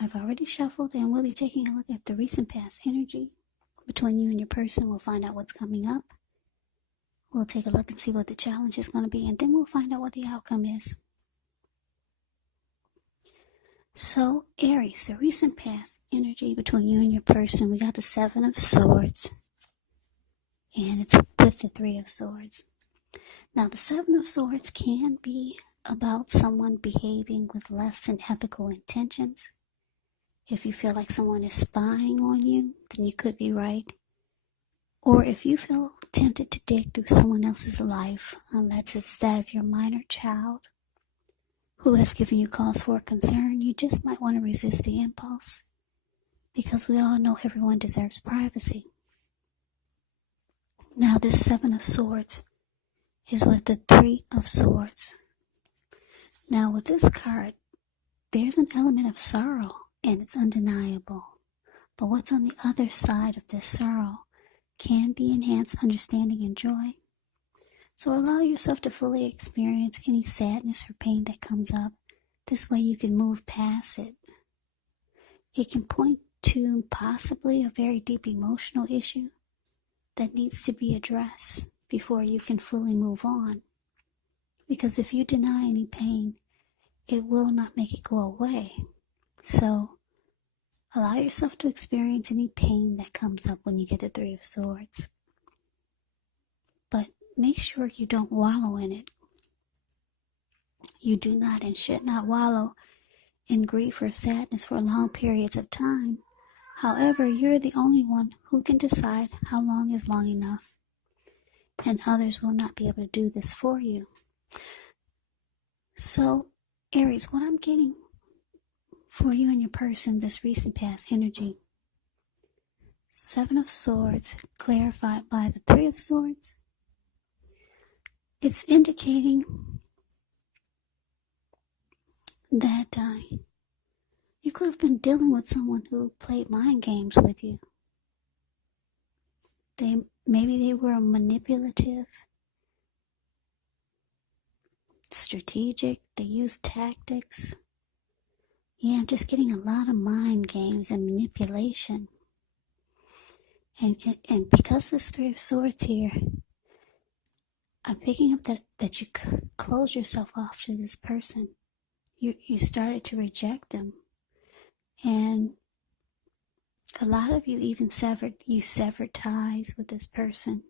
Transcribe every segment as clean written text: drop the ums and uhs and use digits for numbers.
I've already shuffled, and we'll be taking a look at the recent past energy between you and your person. We'll find out what's coming up. We'll take a look and see what the challenge is going to be, and then we'll find out what the outcome is. So, Aries, the recent past energy between you and your person, we got the Seven of Swords, and it's with the Three of Swords. Now, the Seven of Swords can be about someone behaving with less than ethical intentions. If you feel like someone is spying on you, then you could be right. Or if you feel tempted to dig through someone else's life, unless it's that of your minor child who has given you cause for concern, you just might want to resist the impulse, because we all know everyone deserves privacy. Now, this Seven of Swords is with the Three of Swords. Now, with this card, there's an element of sorrow, and it's undeniable. But what's on the other side of this sorrow can be enhanced understanding and joy. So allow yourself to fully experience any sadness or pain that comes up. This way you can move past it. It can point to possibly a very deep emotional issue that needs to be addressed before you can fully move on. Because if you deny any pain, it will not make it go away. So allow yourself to experience any pain that comes up when you get the Three of Swords. But make sure you don't wallow in it. You do not and should not wallow in grief or sadness for long periods of time. However, you're the only one who can decide how long is long enough, and others will not be able to do this for you. So, Aries, what I'm getting for you and your person, this recent past energy, Seven of Swords clarified by the Three of Swords, it's indicating that you could have been dealing with someone who played mind games with you. Maybe they were manipulative, strategic, they used tactics. Yeah, I'm just getting a lot of mind games and manipulation. And because this Three of Swords here, I'm picking up that you close yourself off to this person. You started to reject them. And a lot of you even severed ties with this person.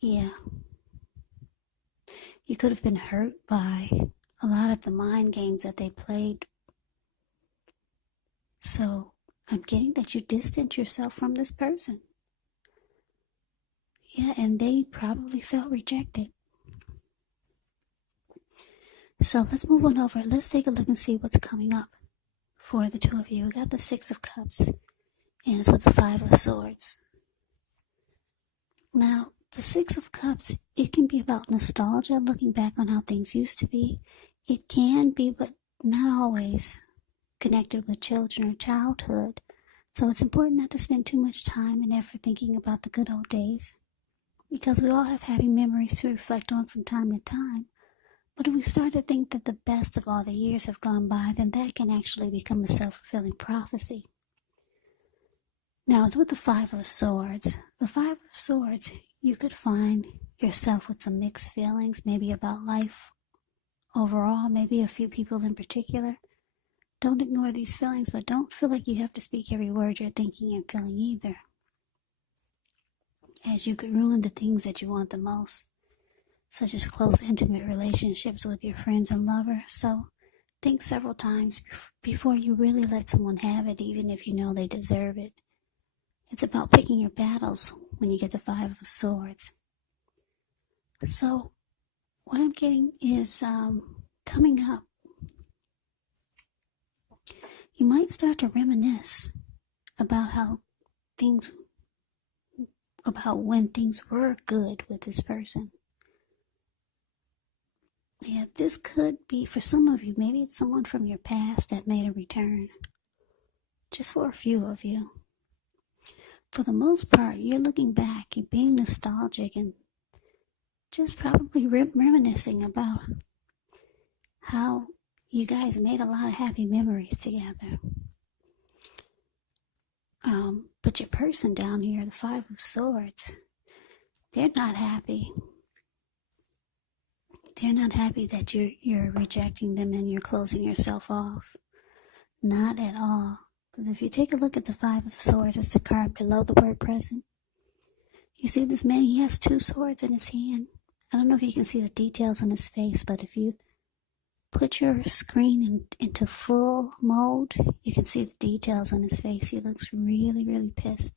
Yeah. You could have been hurt by a lot of the mind games that they played. So I'm getting that you distance yourself from this person. Yeah, and they probably felt rejected. So let's move on over. Let's take a look and see what's coming up for the two of you. We got the Six of Cups, and it's with the Five of Swords. Now, the Six of Cups, it can be about nostalgia, looking back on how things used to be. It can be, but not always, connected with children or childhood. So it's important not to spend too much time and effort thinking about the good old days, because we all have happy memories to reflect on from time to time. But if we start to think that the best of all the years have gone by, then that can actually become a self-fulfilling prophecy. Now, it's with the Five of Swords. The Five of Swords, you could find yourself with some mixed feelings, maybe about life overall, maybe a few people in particular. Don't ignore these feelings, but don't feel like you have to speak every word you're thinking and feeling either, as you could ruin the things that you want the most, such as close, intimate relationships with your friends and lovers. So think several times before you really let someone have it, even if you know they deserve it. It's about picking your battles when you get the Five of Swords. So what I'm getting is coming up, you might start to reminisce about when things were good with this person. Yeah, this could be, for some of you, maybe it's someone from your past that made a return. Just for a few of you. For the most part, you're looking back, you're being nostalgic, and just probably reminiscing about how You guys made a lot of happy memories together. But your person down here, the Five of Swords, they're not happy. They're not happy that you're rejecting them and you're closing yourself off. Not at all. Because if you take a look at the Five of Swords, it's the card below the word present. You see this man, he has two swords in his hand. I don't know if you can see the details on his face, but if you put your screen into full mode, you can see the details on his face. He looks really, really pissed.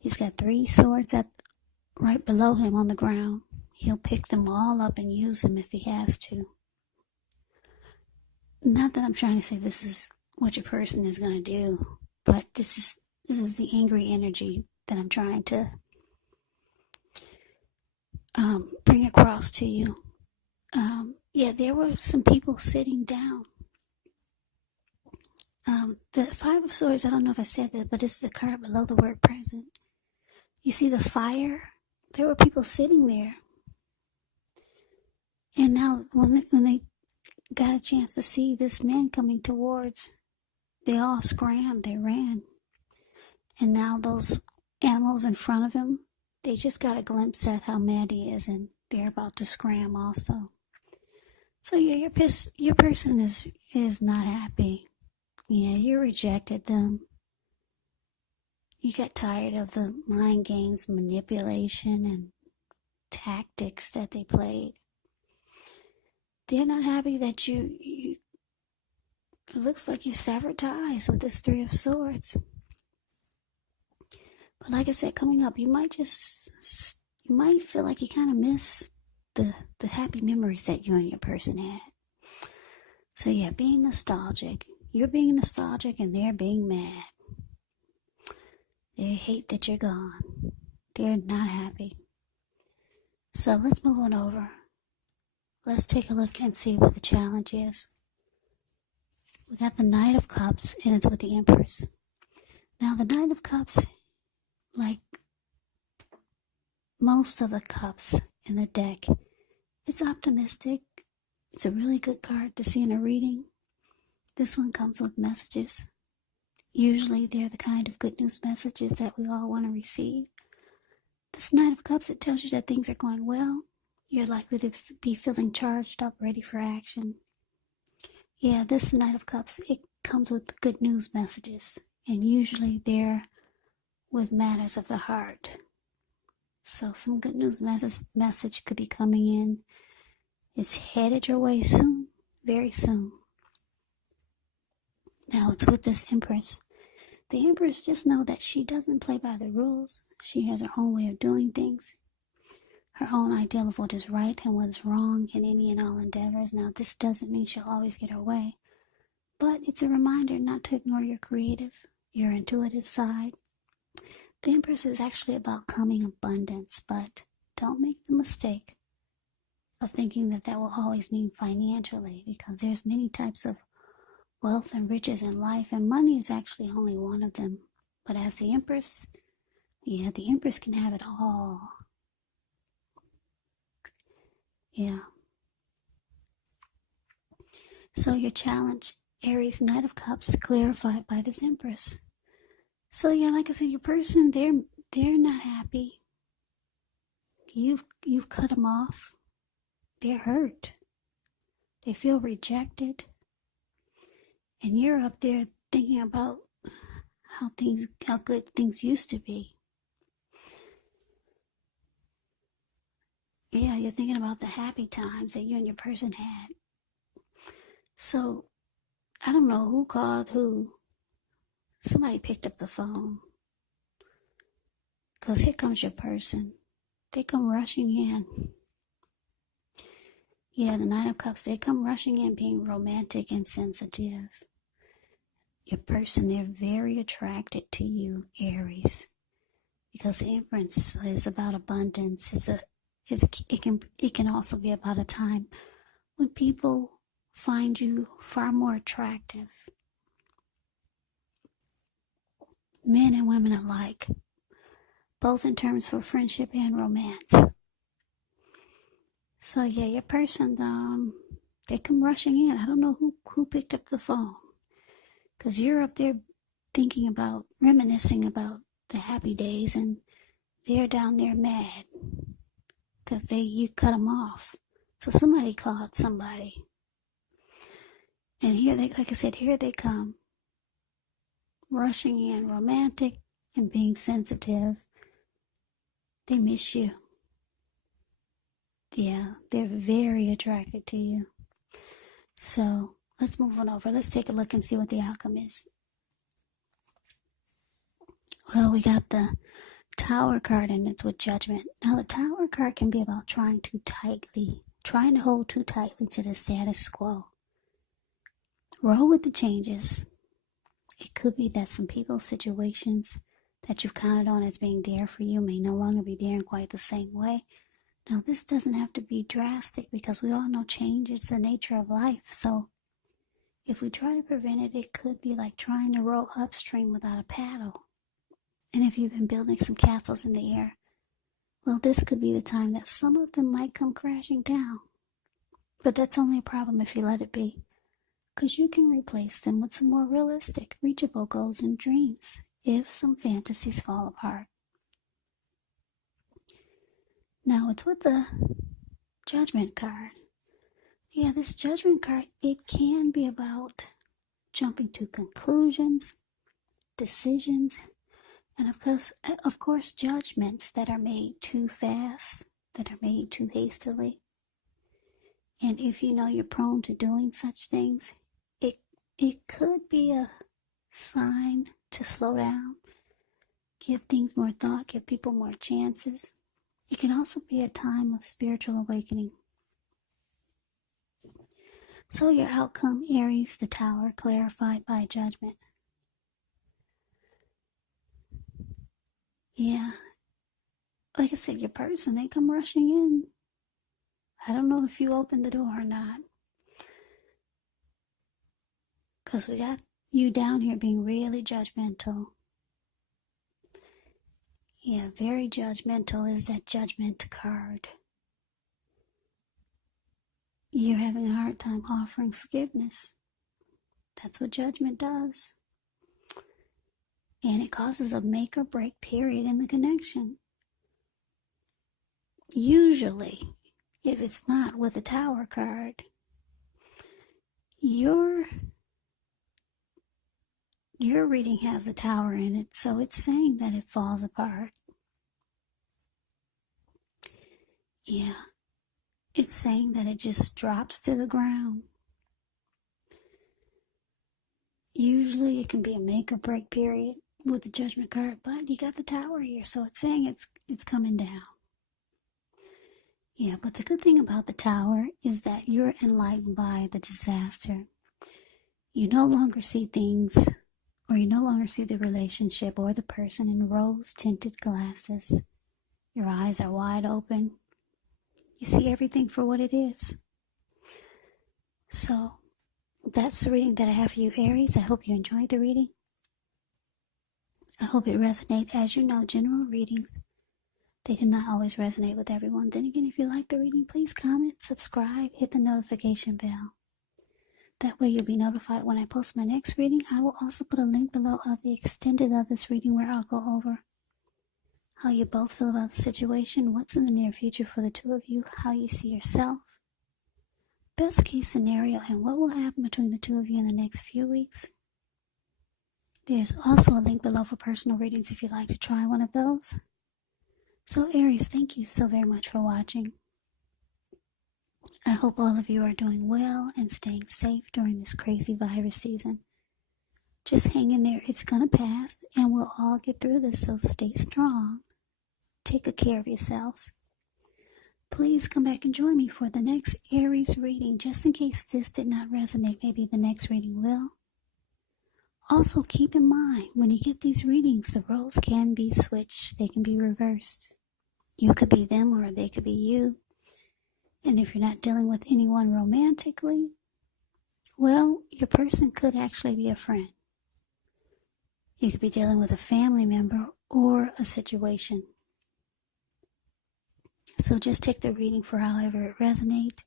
He's got three swords right below him on the ground. He'll pick them all up and use them if he has to. Not that I'm trying to say this is what your person is going to do, but this is the angry energy that I'm trying to bring across to you. Yeah, there were some people sitting down. The Five of Swords, I don't know if I said that, but it's the card below the word present. You see the fire? There were people sitting there. And now when they got a chance to see this man coming towards, they all scrammed, they ran. And now those animals in front of him, they just got a glimpse at how mad he is, and they're about to scram also. So yeah, your person is not happy. Yeah, you rejected them. You got tired of the mind games, manipulation, and tactics that they played. They're not happy that you it looks like you severed ties with this Three of Swords. But like I said, coming up, you might feel like you kind of miss the happy memories that you and your person had. So yeah, being nostalgic. You're being nostalgic and they're being mad. They hate that you're gone. They're not happy. So let's move on over. Let's take a look and see what the challenge is. We got the Knight of Cups, and it's with the Empress. Now the Knight of Cups, like most of the cups in the deck, it's optimistic. It's a really good card to see in a reading. This one comes with messages. Usually they're the kind of good news messages that we all want to receive. This Knight of Cups, it tells you that things are going well. You're likely to be feeling charged up, ready for action. Yeah, this Knight of Cups, it comes with good news messages. And usually they're with matters of the heart. So some good news message could be coming in. It's headed your way soon, very soon. Now it's with this Empress. The Empress, just know that she doesn't play by the rules. She has her own way of doing things. Her own ideal of what is right and what is wrong in any and all endeavors. Now this doesn't mean she'll always get her way. But it's a reminder not to ignore your creative, your intuitive side. The Empress is actually about coming abundance, but don't make the mistake of thinking that will always mean financially, because there's many types of wealth and riches in life, and money is actually only one of them. But as the Empress, yeah, the Empress can have it all. Yeah. So your challenge, Aries, Knight of Cups, clarified by this Empress. So yeah, like I said, your person, they're not happy. You've cut them off. They're hurt. They feel rejected. And you're up there thinking about how good things used to be. Yeah, you're thinking about the happy times that you and your person had. So, I don't know who called who. Somebody picked up the phone. Because here comes your person. They come rushing in. Yeah, the Knight of Cups, they come rushing in being romantic and sensitive. Your person, they're very attracted to you, Aries. Because the Empress is about abundance. It can also be about a time when people find you far more attractive. Men and women alike, both in terms for friendship and romance. So yeah, your person, They come rushing in. I don't know who picked up the phone. Because you're up there thinking about, reminiscing about the happy days, and they're down there mad because you cut them off. So somebody called somebody. And here they, like I said, here they come. Rushing in, romantic and being sensitive. They miss you. Yeah, they're very attracted to you. So let's move on over. Let's take a look and see what the outcome is. Well, we got the Tower card, and it's with Judgment. Now, the Tower card can be about trying to hold too tightly to the status quo. Roll with the changes. It could be that some people, situations that you've counted on as being there for you may no longer be there in quite the same way. Now, this doesn't have to be drastic because we all know change is the nature of life. So if we try to prevent it, it could be like trying to row upstream without a paddle. And if you've been building some castles in the air, well, this could be the time that some of them might come crashing down. But that's only a problem if you let it be, because you can replace them with some more realistic, reachable goals and dreams if some fantasies fall apart. Now, it's with the Judgment card. Yeah, this Judgment card, it can be about jumping to conclusions, decisions, and of course, judgments that are made too fast, that are made too hastily. And if you know you're prone to doing such things, it could be a sign to slow down, give things more thought, give people more chances. It can also be a time of spiritual awakening. So your outcome, Aries, the Tower, clarified by Judgment. Yeah, like I said, your person, they come rushing in. I don't know if you opened the door or not, because we got you down here being really judgmental. Yeah, very judgmental is that Judgment card. You're having a hard time offering forgiveness. That's what Judgment does. And it causes a make or break period in the connection. Usually, if it's not with a Tower card, your reading has a Tower in it, so it's saying that it falls apart. Yeah, it's saying that it just drops to the ground. Usually it can be a make or break period with the Judgment card, but you got the Tower here, so it's saying it's coming down. Yeah, but the good thing about the Tower is that you're enlightened by the disaster. You no longer see things, or you no longer see the relationship or the person in rose-tinted glasses. Your eyes are wide open. You see everything for what it is. So, that's the reading that I have for you, Aries. I hope you enjoyed the reading. I hope it resonates. As you know, general readings, they do not always resonate with everyone. Then again, if you like the reading, please comment, subscribe, hit the notification bell. That way you'll be notified when I post my next reading. I will also put a link below of the extended of this reading where I'll go over how you both feel about the situation, what's in the near future for the two of you, how you see yourself, best case scenario, and what will happen between the two of you in the next few weeks. There's also a link below for personal readings if you'd like to try one of those. So Aries, thank you so very much for watching. I hope all of you are doing well and staying safe during this crazy virus season. Just hang in there. It's going to pass, and we'll all get through this, so stay strong. Take good care of yourselves. Please come back and join me for the next Aries reading, just in case this did not resonate. Maybe the next reading will. Also, keep in mind, when you get these readings, the roles can be switched. They can be reversed. You could be them or they could be you. And if you're not dealing with anyone romantically, well, your person could actually be a friend. You could be dealing with a family member or a situation. So just take the reading for however it resonates.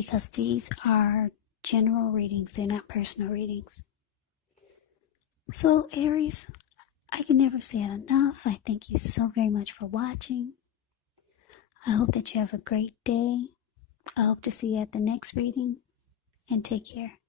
because these are general readings, they're not personal readings. So Aries, I can never say it enough. I thank you so very much for watching. I hope that you have a great day. I hope to see you at the next reading, and take care.